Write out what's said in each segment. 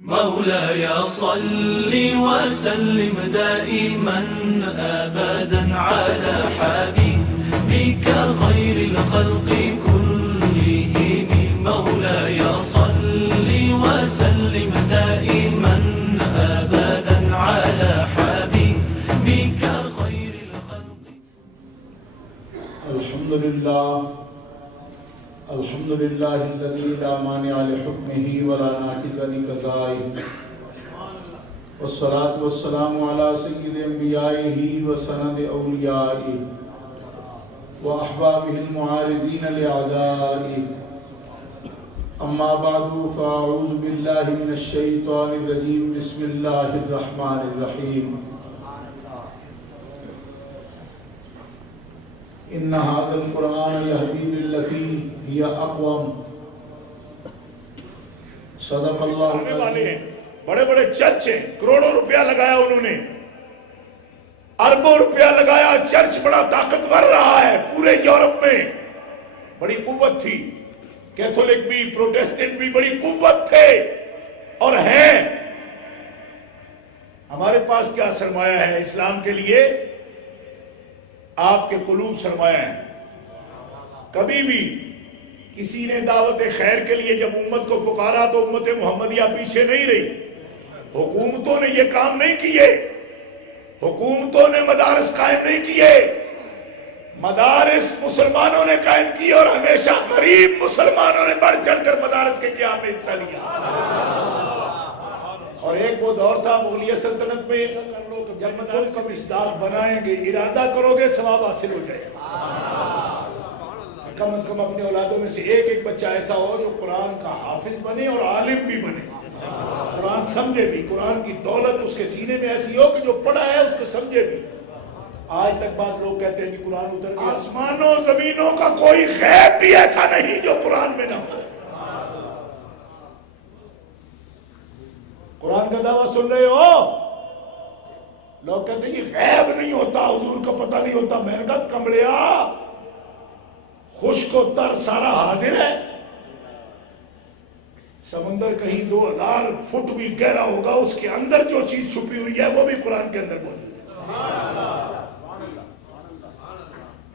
مولاي صل وسلم دائما أبدا على حبيبك خير الخلق كلهم. مولاي صل وسلم دائما أبدا على حبيبك خير الخلق. الحمد لله الذي لا مانع لحكمه ولا ناقض لقضائه، والصلاة والسلام على سيد انبيائه وسند اولیائه واحبابه المعارضين لاعدائه. اما بعد فاعوذ بالله من الشيطان الرجيم. بسم الله الرحمن الرحيم. ان هذا القرآن يهدي للتي هي اقوم. صدق اللہ والے ہیں، بڑے بڑے چرچ ہیں، کروڑوں روپیہ لگایا انہوں نے، اربوں روپیہ لگایا، چرچ بڑا طاقتور رہا ہے پورے یورپ میں، بڑی قوت تھی، کیتھولک بھی پروٹیسٹنٹ بھی بڑی قوت تھے اور ہیں۔ ہمارے پاس کیا سرمایہ ہے اسلام کے لیے؟ آپ کے قلوب سرمایہ ہیں۔ کبھی بھی کسی نے دعوت خیر کے لیے جب امت کو پکارا تو امت محمدیہ پیچھے نہیں رہی۔ حکومتوں نے یہ کام نہیں کیے، حکومتوں نے مدارس قائم نہیں کیے، مدارس مسلمانوں نے قائم کیے اور ہمیشہ غریب مسلمانوں نے بڑھ چڑھ کر مدارس کے قیام میں حصہ لیا۔ اور ایک وہ دور تھا مغلیہ سلطنت میں، کر لو تو جب مدارس کو مصداق بنائیں گے، ارادہ کرو گے ثواب حاصل ہو جائے گا۔ کم از کم اپنے اولادوں میں سے ایک ایک بچہ ایسا ہو جو قرآن کا حافظ بنے اور عالم بھی بنے، قرآن سمجھے بھی، قرآن کی دولت اس کے سینے میں ایسی ہو کہ جو پڑھا ہے اس کو سمجھے بھی۔ آج تک بعض لوگ کہتے ہیں کہ قرآن اتر گیا۔ آسمانوں زمینوں کا کوئی غیب بھی ایسا نہیں جو قرآن میں نہ ہو۔ قرآن کا دعویٰ سن رہے ہو؟ لوگ کہتے ہیں کہ غیب نہیں ہوتا، حضور کا پتہ نہیں ہوتا۔ میں نے کہا کمڑیا، خشک و تر سارا حاضر ہے۔ سمندر کہیں 2000 فٹ بھی گہرا ہوگا، اس کے اندر جو چیز چھپی ہوئی ہے وہ بھی قرآن کے اندر موجود ہے۔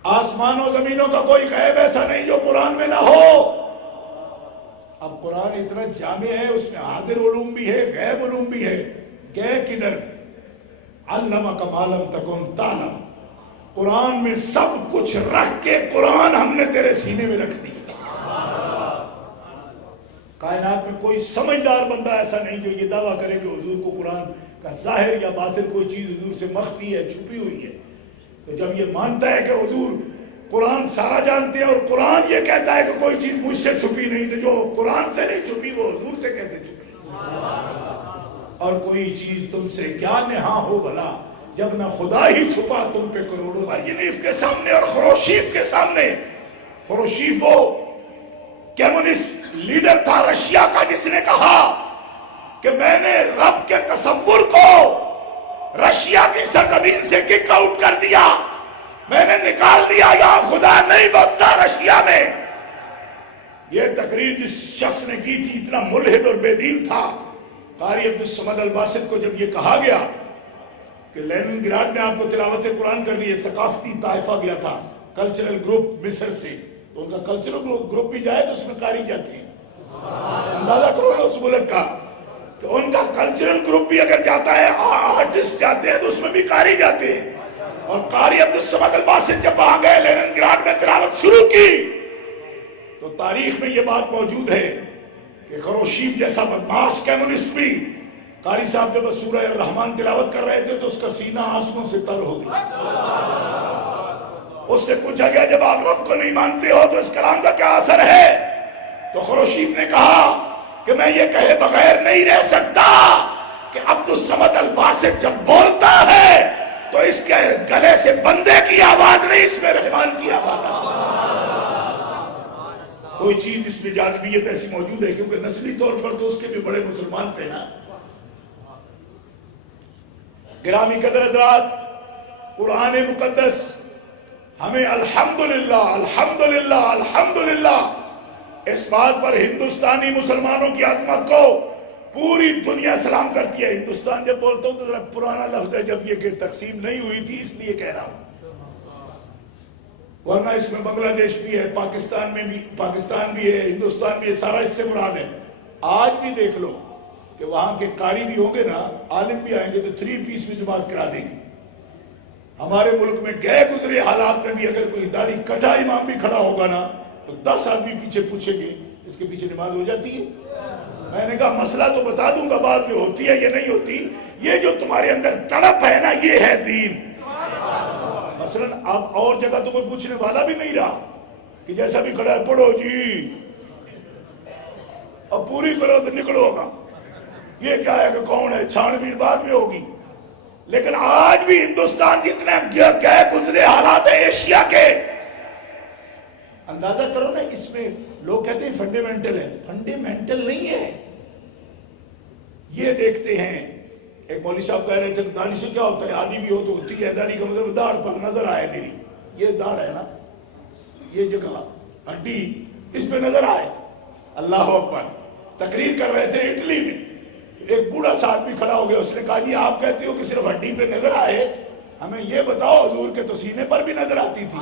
آسمانوں زمینوں کا کوئی غیب ایسا نہیں جو قرآن میں نہ ہو۔ اب قرآن اتنا جامع ہے، اس میں حاضر علوم بھی ہے، غیب علوم بھی ہے۔ گئے کدھر؟ علمک ما لم تکن تعلم۔ قرآن میں سب کچھ رکھ کے قرآن ہم نے تیرے سینے میں رکھ دی۔ کائنات میں کوئی سمجھدار بندہ ایسا نہیں جو یہ دعویٰ کرے کہ حضور کو قرآن کا ظاہر یا باطن کوئی چیز حضور سے مخفی ہے، چھپی ہوئی ہے۔ تو جب یہ مانتا ہے کہ حضور قرآن سارا جانتے ہیں اور قرآن یہ کہتا ہے کہ کوئی چیز مجھ سے چھپی نہیں، تو جو قرآن سے نہیں چھپی وہ حضور سے کیسے چھپی؟ اور کوئی چیز تم سے کیا نہا ہو بھلا جب نہ خدا ہی چھپا تم پہ کروڑوں۔ مرینیف کے سامنے اور خروشیف کے سامنے، خروشیف وہ کمیونسٹ لیڈر تھا رشیا کا جس نے کہا کہ میں نے رب کے تصور کو رشیا کی سرزمین سے کک آؤٹ کر دیا، میں نے نکال دیا، یہاں خدا نہیں بستا رشیا میں۔ یہ تقریر جس شخص نے کی تھی اتنا ملحد اور بے دین تھا۔ قاری عبدالصمد الباسط کو جب یہ کہا گیا کہ لینن گراڈ میں آپ کو تلاوت قرآن کرنی ہے، ثقافتی طائفہ گیا تھا، کلچرل گروپ مصر سے، تو ان کا کلچرل گروپ بھی جائے تو اس میں قاری جاتے ہیں۔ اندازہ کرو نا اس ملک کا کہ ان کا کلچرل گروپ بھی اگر جاتا ہے، آرٹسٹ جاتے ہیں تو اس میں بھی قاری جاتے ہیں۔ اور قاری عبدالصمد الباسط جب وہاں گئے لینن گراڈ میں تلاوت شروع کی تو تاریخ میں یہ بات موجود ہے کہ خروشیف جیسا بدماش کمیونسٹ بھی قاری صاحب جب سورہ الرحمن تلاوت کر رہے تھے تو اس کا سینہ آنسوؤں سے تر ہو گیا۔ اس سے پوچھا گیا جب آپ رب کو نہیں مانتے ہو تو اس کلام کا کیا اثر ہے؟ تو خروشیف نے کہا کہ میں یہ کہے بغیر نہیں رہ سکتا کہ عبدالصمد الباسط جب بولتا ہے تو اس کے گلے سے بندے کی آواز نہیں، اس میں رحمان کی آواز آتی ہے۔ کوئی چیز اس میں جاذبیت ایسی موجود ہے کیونکہ نسلی طور پر تو اس کے بھی بڑے مسلمان تھے نا۔ گرامی قدر حضرات، قرآن مقدس ہمیں الحمدللہ الحمدللہ الحمدللہ اس بات پر ہندوستانی مسلمانوں کی عظمت کو پوری دنیا سلام کرتی ہے. ہندوستان جب بولتا ہوں تو ذرا پرانا لفظ ہے, جب یہ کہ تقسیم نہیں ہوئی تھی اس لیے کہہ رہا ہوں, ورنہ اس میں بنگلہ دیش بھی ہے, پاکستان بھی ہے, ہندوستان بھی ہے, سارا اس سے مراد ہے. آج بھی دیکھ لو کہ وہاں کے قاری بھی ہوں گے نا, عالم بھی آئیں گے تو 3 پیس میں جماعت کرا دیں گے. ہمارے ملک میں گئے گزرے حالات میں بھی اگر کوئی داڑھی کٹا امام بھی کھڑا ہوگا نا تو 10 آدمی پیچھے پوچھیں گے اس کے پیچھے نماز ہو جاتی ہے. میں نے کہا مسئلہ تو بتا دوں گا بعد میں, ہوتی ہے یہ نہیں ہوتی. یہ جو تمہارے اندر تڑپ ہے نا یہ ہے دین. مثلا اب اور جگہ تو کوئی پوچھنے والا بھی نہیں رہا کہ جیسا بھی کھڑا ہے پڑھو جی اب پوری کرو تو نکلو گا. یہ کیا ہے کہ کون ہے, چھان بین بعد میں ہوگی. لیکن آج بھی ہندوستان جتنے گئے گزرے حالات ہیں ایشیا کے, اندازہ کرو نا. اس میں لوگ کہتے ہیں فنڈامنٹل ہے, فنڈامنٹل نہیں ہے. یہ دیکھتے ہیں, ایک مولوی صاحب کہہ رہے تھے داڑھی سے کیا ہوتا ہے, آدھی بھی ہو تو ہوتی ہے, داڑھی کا مطلب داڑھ پر نظر آئے میری, یہ داڑھ ہے نا, یہ جگہ ہڈی اس پہ نظر آئے. اللہ اکبر. تقریر کر رہے تھے اٹلی میں, ایک بوڑھا سا آدمی کھڑا ہو گیا, اس نے کہا جی آپ کہتے ہو کہ صرف ہڈی پہ نظر آئے, ہمیں یہ بتاؤ حضور کے تو سینے پر بھی نظر آتی تھی.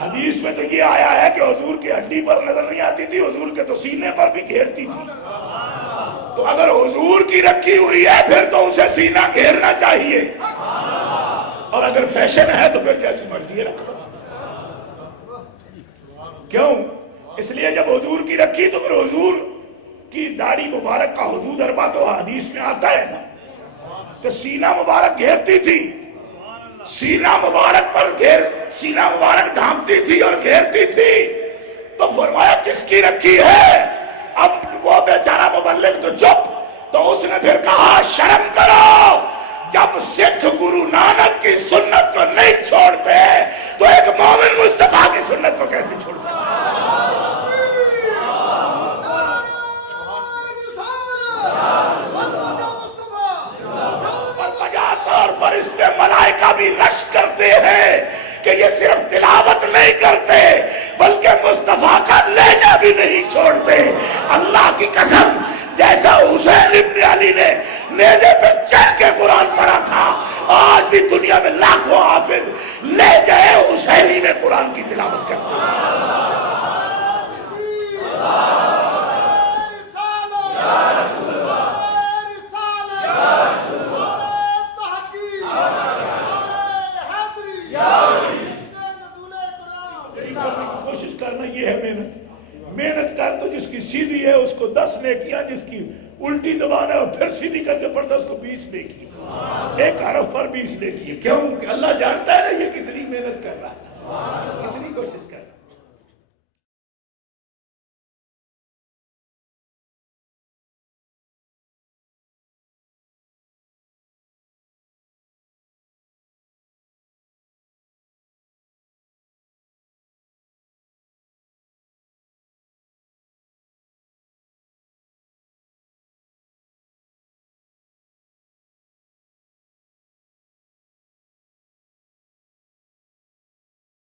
حدیث میں تو یہ آیا ہے کہ حضور کی ہڈی پر نظر نہیں آتی تھی, حضور کے تو سینے پر بھی گھیرتی تھی. تو اگر حضور کی رکھی ہوئی ہے پھر تو اسے سینہ گھیرنا چاہیے, اور اگر فیشن ہے تو پھر جیسی مرضی ہے رکھ لو. کیوں؟ اس لیے جب حضور کی رکھی تو پھر حضور کی داڑھی مبارک کا حدود اربع تو حدیث میں آتا ہے نا کہ سینہ مبارک گھیرتی تھی, سینہ مبارک ڈھانپتی تھی اور گھیرتی تھی. تو فرمایا کس کی رکھی ہے؟ اب وہ بیچارہ مبلغ تو چپ, تو اس نے پھر کہا شرم کرو, جب سکھ گرو نانک کی سنت کو نہیں چھوڑتے تو ایک مومن مصطفیٰ کی سنت کو کیسے چھوڑ سکتے؟ اور پر اس پہ ملائکہ بھی رش کرتے ہیں کہ یہ صرف تلاوت نہیں کرتے بلکہ مصطفیٰ کا لہجہ بھی نہیں چھوڑتے. اللہ کی قسم, جیسا حسین ابن علی نے نیزے پہ چڑھ کے قرآن پڑھا تھا, آج بھی دنیا میں لاکھوں حافظ لہجہ حسینی میں قرآن کی تلاوت کرتے ہیں. کوشش کرنا یہ ہے محنت کر تو جس کی سیدھی ہے اس کو 10 نیکیاں, جس کی الٹی زبان ہے اور پھر سیدھی کر کے پڑھتا اس کو 20 نیکی, ایک حرف پر 20 نیکی. کیوں کہ اللہ جانتا ہے نا یہ کتنی محنت کر رہا ہے.